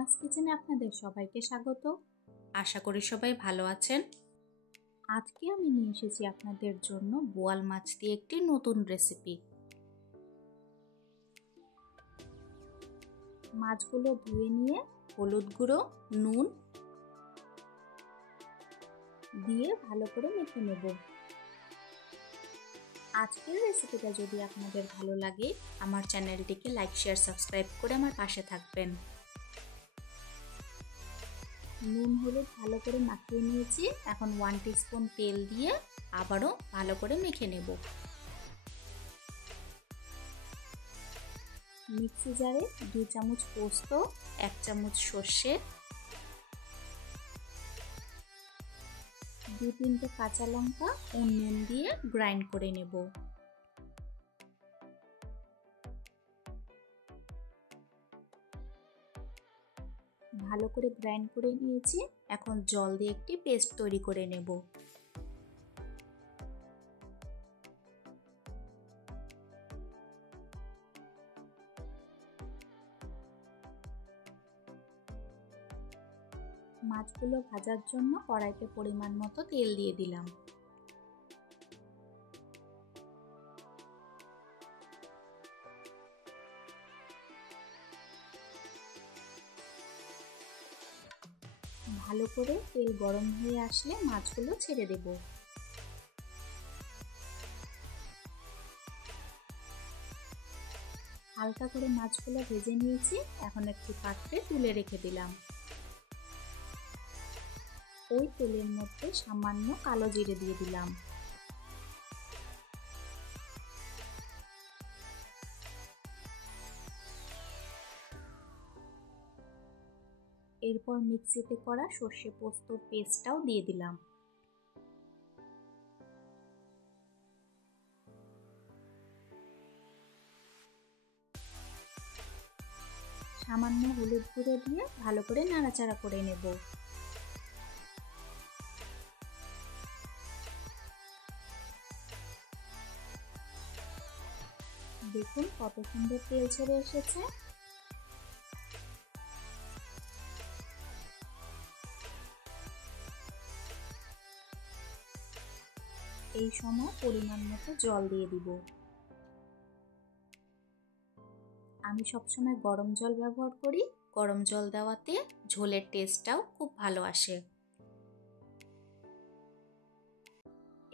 রায়নাস কিচেনে আপনাদের সবাইকে স্বাগত। আশা করি সবাই ভালো আছেন। আজকে আমি নিয়ে এসেছি আপনাদের জন্য বোয়াল মাছ দিয়ে একটি নতুন রেসিপি। মাছগুলো ধুয়ে নিয়ে হলুদ গুঁড়ো, নুন দিয়ে ভালো করে মেখে নেব। আজকের রেসিপিটা যদি আপনাদের ভালো লাগে আমার চ্যানেলটিকে লাইক, শেয়ার, সাবস্ক্রাইব করে আমার পাশে থাকবেন। নুন হলুদ ভালো করে মাখিয়ে নিয়েছি। এখন 1 টিস্পুন তেল দিয়ে আবারও ভালো করে মেখে নেব। মিক্সি জারে 2 চামচ পোস্ত, 1 চামচ সর্ষে, 2-3টে কাঁচা লঙ্কা ও নুন দিয়ে গ্রাইন্ড করে নেব। ভালো করে গ্রাইন্ড করে নিয়েছি। এখন জল দিয়ে একটি পেস্ট তৈরি করে নেব। মাছগুলো ভাজার জন্য কড়াইতে পরিমাণ মতো তেল দিয়ে দিলাম। ভালো করে তেল গরম হয়ে আসলে মাছগুলো ছেড়ে দেব। হালকা করে মাছগুলো ভেজে নিয়েছি। এখন একটি পাত্রে তুলে রেখে দিলাম। ওই তেলের মধ্যে সামান্য কালো জিরে দিয়ে দিলাম। এরপর মিক্সিতে করা সর্ষে পোস্তর পেস্টটাও দিয়ে দিলাম। সামান্য হলুদ গুঁড়ো দিয়ে ভালো করে নাড়াচাড়া করে নেব। দেখুন কত সুন্দর তেল ছেড়ে এসেছে। এই সময় পরিমাণ মতো জল দিয়ে দিব। আমি সবসময় গরম জল ব্যবহার করি। গরম জল দেওয়াতে ঝোলের টেস্টটাও খুব ভালো আসে।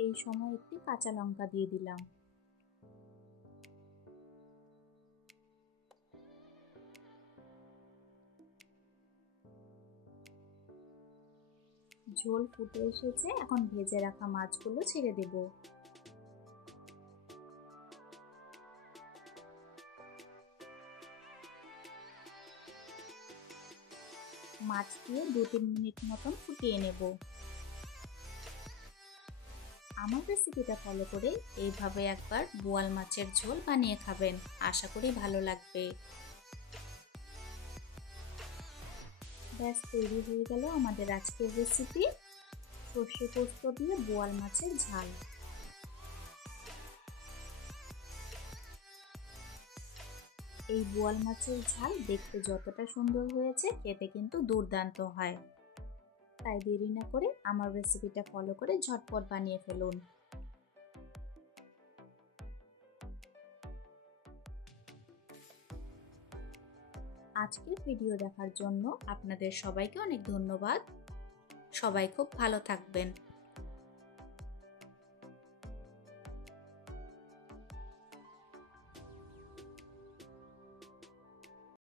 এই সময় একটি কাঁচা লঙ্কা দিয়ে দিলাম। ঝোল ফুটে এসেছে। এখন ভেজে রাখা মাছগুলো ছেড়ে দেব। মাছ দিয়ে 2-3 মিনিট মতন ফুটিয়ে নেব। আমার রেসিপিটা ফলো করে এইভাবে একবার বোয়াল মাছের ঝোল বানিয়ে খাবেন। আশা করি ভালো লাগবে। ব্যাস তৈরি হয়ে গেল আমাদের আজকের রেসিপি, সর্ষে পোস্ত দিয়ে বোয়াল মাছের ঝাল। এই বোয়াল মাছের ঝাল দেখতে যতটা সুন্দর হয়েছে খেতে কিন্তু দুর্দান্ত হয়। তাই দেরি না করে আমার রেসিপিটা ফলো করে ঝটপট বানিয়ে ফেলুন। আজকের ভিডিও দেখার জন্য আপনাদের সবাইকে অনেক ধন্যবাদ। সবাই খুব ভালো থাকবেন।